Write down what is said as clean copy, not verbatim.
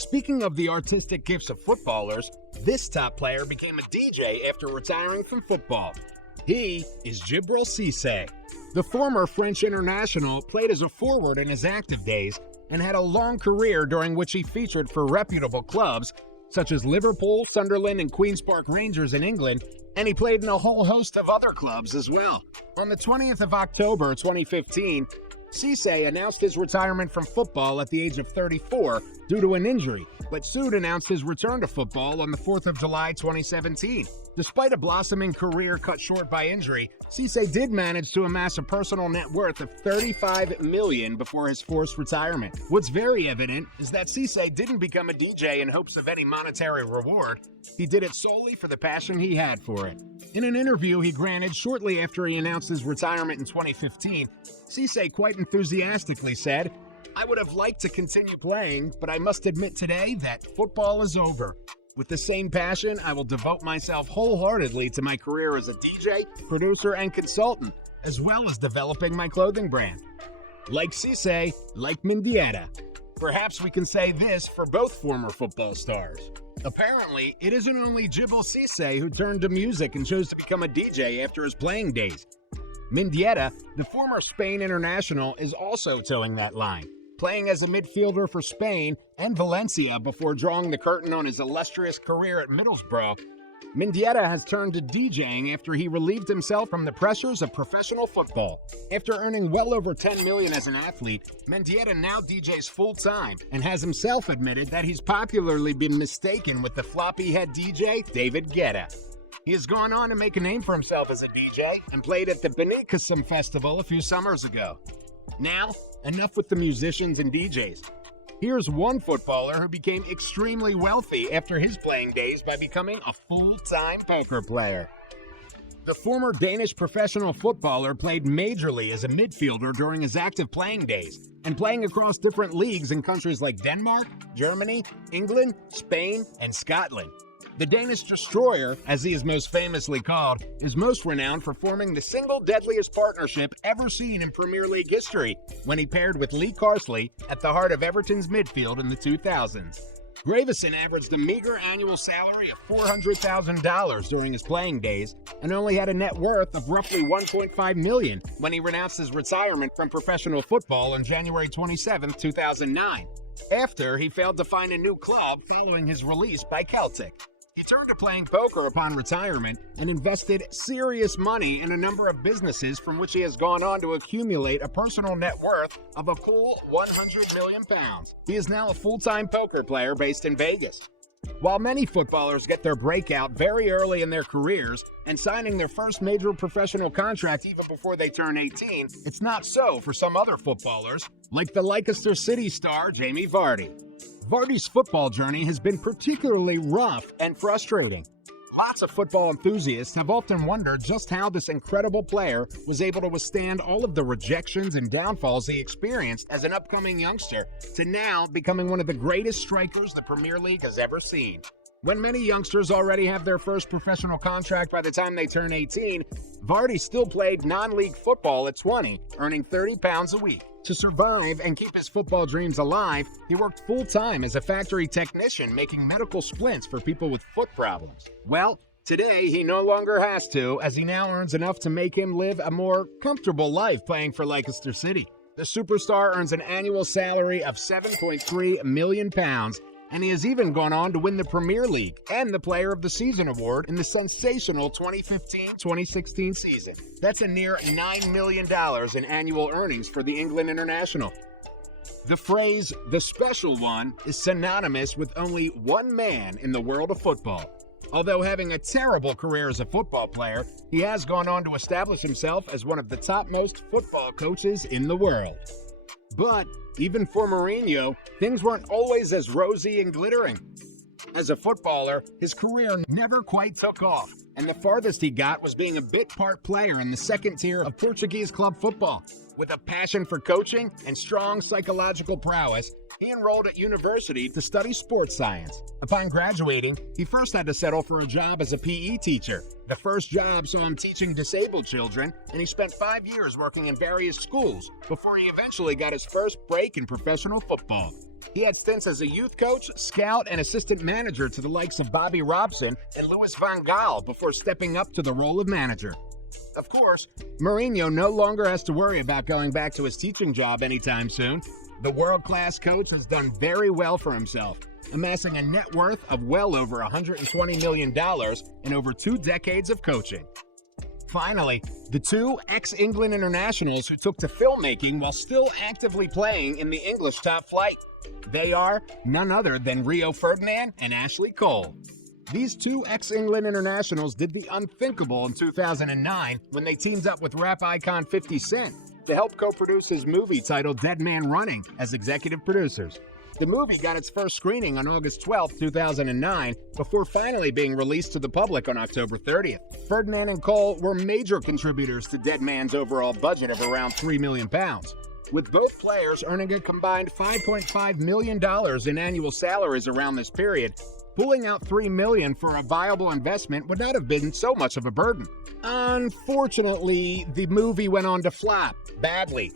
Speaking of the artistic gifts of footballers, this top player became a DJ after retiring from football. He is Djibril Cisse. The former French international played as a forward in his active days and had a long career during which he featured for reputable clubs such as Liverpool, Sunderland, and Queen's Park Rangers in England, and he played in a whole host of other clubs as well. On the 20th of October 2015, Cisse announced his retirement from football at the age of 34 due to an injury, but soon announced his return to football on the 4th of July 2017. Despite a blossoming career cut short by injury, Cisse did manage to amass a personal net worth of $35 million before his forced retirement. What's very evident is that Cisse didn't become a DJ in hopes of any monetary reward. He did it solely for the passion he had for it. In an interview he granted shortly after he announced his retirement in 2015, Cisse quite enthusiastically said, "I would have liked to continue playing, but I must admit today that football is over. With the same passion, I will devote myself wholeheartedly to my career as a DJ, producer, and consultant, as well as developing my clothing brand." Like Cisse, like Mendieta. Perhaps we can say this for both former football stars. Apparently, it isn't only Djibril Cisse who turned to music and chose to become a DJ after his playing days. Mendieta, the former Spain international, is also towing that line, playing as a midfielder for Spain and Valencia before drawing the curtain on his illustrious career at Middlesbrough. Mendieta has turned to DJing after he relieved himself from the pressures of professional football. After earning well over $10 million as an athlete, Mendieta now DJs full-time and has himself admitted that he's popularly been mistaken with the floppy-head DJ David Guetta. He has gone on to make a name for himself as a DJ and played at the Benicassim Festival a few summers ago. Now, enough with the musicians and DJs. Here's one footballer who became extremely wealthy after his playing days by becoming a full-time poker player. The former Danish professional footballer played majorly as a midfielder during his active playing days and playing across different leagues in countries like Denmark, Germany, England, Spain, and Scotland. The Danish Destroyer, as he is most famously called, is most renowned for forming the single deadliest partnership ever seen in Premier League history when he paired with Lee Carsley at the heart of Everton's midfield in the 2000s. Gravesen averaged a meager annual salary of $400,000 during his playing days and only had a net worth of roughly $1.5 million when he renounced his retirement from professional football on January 27, 2009, after he failed to find a new club following his release by Celtic. He turned to playing poker upon retirement and invested serious money in a number of businesses from which he has gone on to accumulate a personal net worth of a cool £100 million. He is now a full-time poker player based in Vegas. While many footballers get their breakout very early in their careers and signing their first major professional contract even before they turn 18, it's not so for some other footballers, like the Leicester City star Jamie Vardy. Vardy's football journey has been particularly rough and frustrating. Lots of football enthusiasts have often wondered just how this incredible player was able to withstand all of the rejections and downfalls he experienced as an upcoming youngster to now becoming one of the greatest strikers the Premier League has ever seen. When many youngsters already have their first professional contract by the time they turn 18, Vardy still played non-league football at 20, earning £30 a week. To survive and keep his football dreams alive, he worked full-time as a factory technician making medical splints for people with foot problems. Well, today he no longer has to, as he now earns enough to make him live a more comfortable life playing for Leicester City. The superstar earns an annual salary of £7.3 million, and he has even gone on to win the Premier League and the Player of the Season award in the sensational 2015-2016 season. That's a near $9 million in annual earnings for the England international. The phrase, "the special one," is synonymous with only one man in the world of football. Although having a terrible career as a football player, he has gone on to establish himself as one of the topmost football coaches in the world. But even for Mourinho, things weren't always as rosy and glittering. As a footballer, his career never quite took off, and the farthest he got was being a bit-part player in the second tier of Portuguese club football. With a passion for coaching and strong psychological prowess, he enrolled at university to study sports science. Upon graduating, he first had to settle for a job as a PE teacher. The first job saw him teaching disabled children, and he spent 5 years working in various schools before he eventually got his first break in professional football. He had stints as a youth coach, scout, and assistant manager to the likes of Bobby Robson and Louis van Gaal before stepping up to the role of manager. Of course, Mourinho no longer has to worry about going back to his teaching job anytime soon. The world-class coach has done very well for himself, amassing a net worth of well over $120 million in over 2 decades of coaching. Finally, the 2 ex-England internationals who took to filmmaking while still actively playing in the English top flight. They are none other than Rio Ferdinand and Ashley Cole. These 2 ex-England internationals did the unthinkable in 2009 when they teamed up with rap icon 50 Cent to help co-produce his movie titled Dead Man Running as executive producers. The movie got its first screening on August 12, 2009, before finally being released to the public on October 30th. Ferdinand and Cole were major contributors to Dead Man's overall budget of around £3 million, with both players earning a combined $5.5 million in annual salaries around this period. Pulling out $3 million for a viable investment would not have been so much of a burden. Unfortunately, the movie went on to flop badly,